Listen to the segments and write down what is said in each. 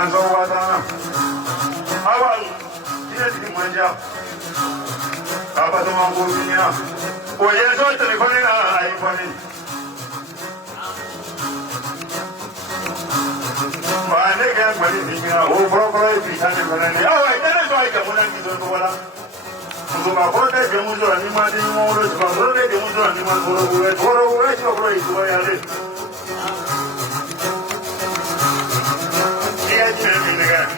Azawatana. Awal, dia di manja. Apa tu mampu punya? Oh ya, so telefon ni lah, iPhone ni. Mana kan balik ni kan? Oh, pro bisa ni mana ni? Awal, jangan soal kamu nak gitu tu orang. Untuk apa dah kamu tu ni mati ni mau urus, kalau dah kamu tu ni mau urus, cakap itu ayah ni. Dia cakap ni kan.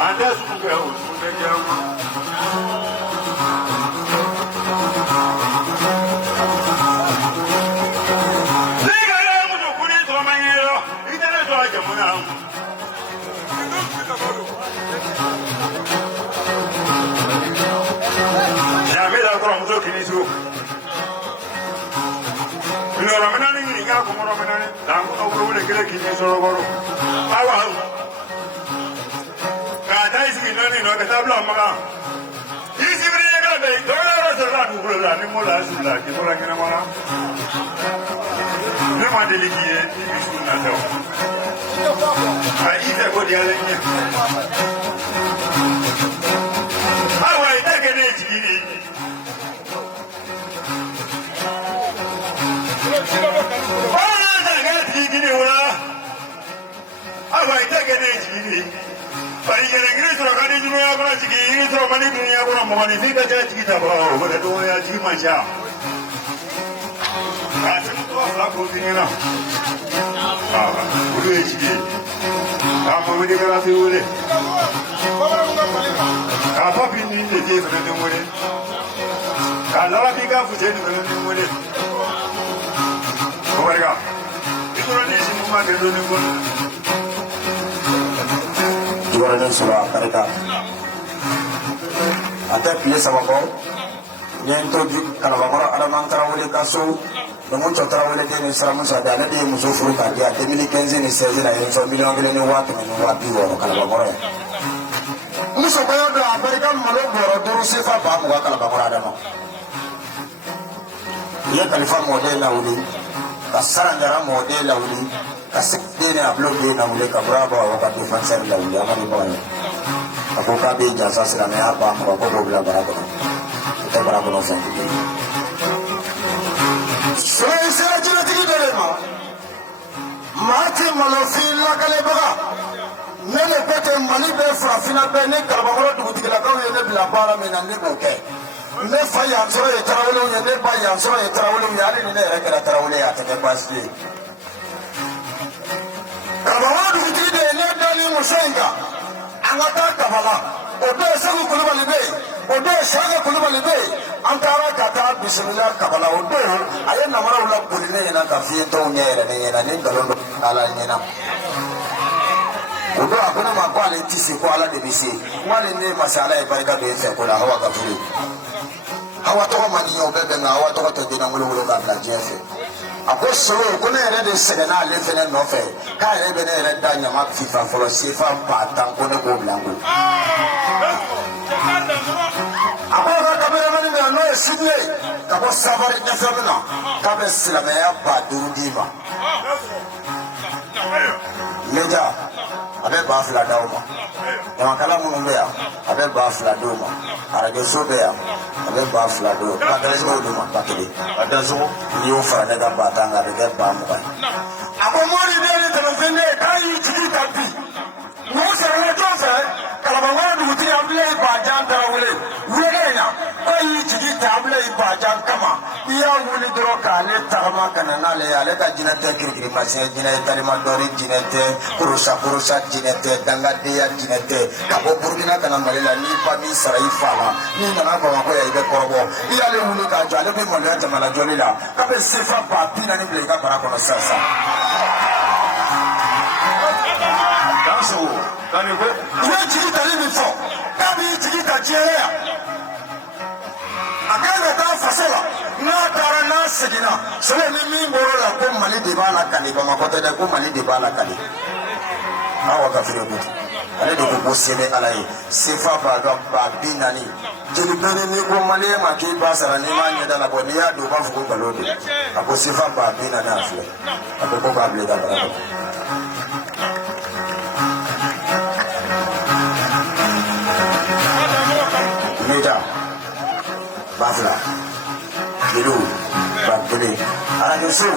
Anda suka jauh. Sekarang muncul kulit sama ini, itu adalah soal jamunan. Jangan bilang orang muncul kini su. Bila orang mana ni ni, kalau orang mana ni, tangguh orang boleh kira kini sorok orang. Awal. No que está hablando acá. Y si viene acá, todo lo que se va a cumplir, ni mola su la, que no la quiere mola. No más de liquidez, ni bisuna teo. Ahí te voy a leer. Ahora está que ne chiquini. Ahora está que chiquini hola. Ahora está que ne chiquini. Pari jere gire sura kani dunia kuna ciki gire sura mani dunia kuna mani fika ja ciki ta ba o da do ya ciki mansha ka ci to la ko dinga kudu ya ciki ka mo wede gara fi wole ka pa pin ni de je fana de wole ka la bi ga fu je ni fana de wole ko barga ikoro ni si mu ma de do ni wole Jualan surah mereka. Ada pilih sama kau. Yang tujuh kalau orang ada mangkara boleh kasu. Namun contoh boleh dia ni seramu sahaja. Ada dia musuh furuk dia. Dia milik kenzi ni sejuta yang so milion kali ni wat biru kalau orang. Musuh kau dah mereka malu boro siapa bahawa kalau orang ada mau. Ia kalifah model lauli. Kasaran jarang model lauli. Kasih dia ni upload dia nak boleh kabar bahawa kata fanser dah dia mana boleh. Aku kabi jasa selama apa aku boleh berapa. Kita berapa nafsu kita. Saya jadi tinggi dari mana? Mati malafin lah kalau baga. Nene pete mani befa fina bene kalau baga tu kita kau yang ni bila bara menan ni bukan. Ne fayam soro ya terawulah ya ne bayam soro ya terawulah ya ni ne rekara terawulah ya tak pasti. Kabawa duguti de ne dali musenga angata kabala odo sagu kulubali be odo shaga kulubali be antara kata bismillah kabala odo aye namara ula kuline na kafiye to nyere ne na ni galondo ala nyena odo akuna makwale tisi ko ala de bisi wale ne masala e barika be fe ko la hawa kafuri awa tɔgɔ man di o bɛɛ bɛn nka awa tɔgɔ tɛ den wolo k'a bila diɲɛ fɛ a ko solo ko ne yɛrɛ de sɛgɛnna ale fɛnɛ nɔfɛ k'a yɛrɛ bɛ ne yɛrɛ da ɲama fifa fɔlɔ sefa ba tan ko ne k'o bila n ko a ko ka kameramani min n'o ye Sidi ye ka bɔ Safari FM na k'a bɛ silamɛya ba 5 d'i ma média a bɛ ba 2 d'aw ma ɲamakala minnu bɛ yan a bɛ ba 2 d'u ma arajo so bɛ yan a bɛ ba 2 d'u ma ba kelen d'u ma ba kelen a daso n'i y'o fara ne ka ba tan kan a bɛ kɛ ba 20 a ko mori bɛ ni tɛmɛsen ne k'a y'i jigi ta bi n'o sɛgɛnna jɔn fɛ kalabankɔrɔ dugutigi Abdulayi Bajan Tarawele wele in na k'a y'i jigi ta Abdulayi Bajan kama i y'a wuli dɔrɔn k'ale tagama ka na n'ale ye ale ka jinɛ tɛ kirikirimasiyɛn jinɛ ye talimadɔri jinɛ tɛ korosa jinɛ tɛ dangadenya jinɛ tɛ ka bɔ Burukina ka na Mali la n'i ba m'i sara i fa la n'i nana Bamakɔ yan i bɛ kɔrɔbɔ i y'ale wuli k'a jɔ ale bɛ maloya jamana jɔli la k'a bɛ sefa ba 40 bila i ka bara kɔnɔ sisan. I ye jigi tali min fɔ k'a b'i jigi ta diɲɛ yan a kan ka taa faso la n'a taara n'a seginna sɛbɛ ni min bɔr'o la ko Mali de b'a lakali Bamakɔ tɛ dɛ ko Mali de b'a lakali awa ka feere kojugu ale de ko ko se bɛ Ala ye sefa ba 40 jeli bɛɛ n'i ko maliyɛn ma k'i ba sara n'i m'a ɲɛda labɔ n'i y'a don u b'a fɔ ko nkalon don a ko sefa ba 40 a filɛ a ko k'a bila i ka bara kɔnɔ. Média ba 2 kilo ba 1 arajo so